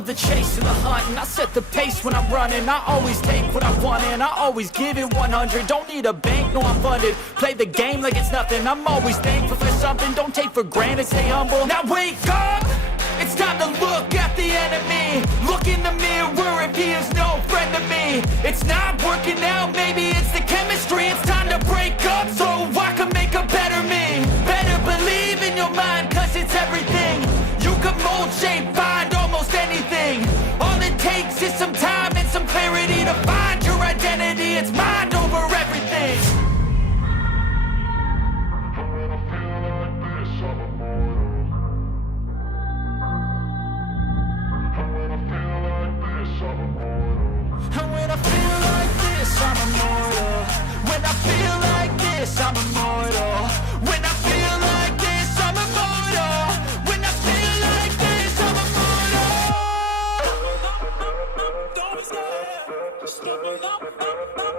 love the chase and the hunt, and I set the pace when I'm running. I always take what I want and I always give it 100. Don't need a bank, no I'm funded. Play the game like it's nothing. I'm always thankful for something. Don't take for granted, stay humble. Now wake up! It's time to look at the enemy. Look in the mirror if he is no friend to me. It's not working out, maybe it's the chemistry. It's time to break up so I can make a better me. Better believe in your mind, cause it's everything. You can mold, shape, find almost anything. All it takes is some time and some clarity to find your identity. It's mind over everything. And when I feel like this, I'm immortal. When I feel like this, I'm immortal. When I feel like this, I'm immortal. When I feel like this, I'm immortal. Don't be scared. Just step it up.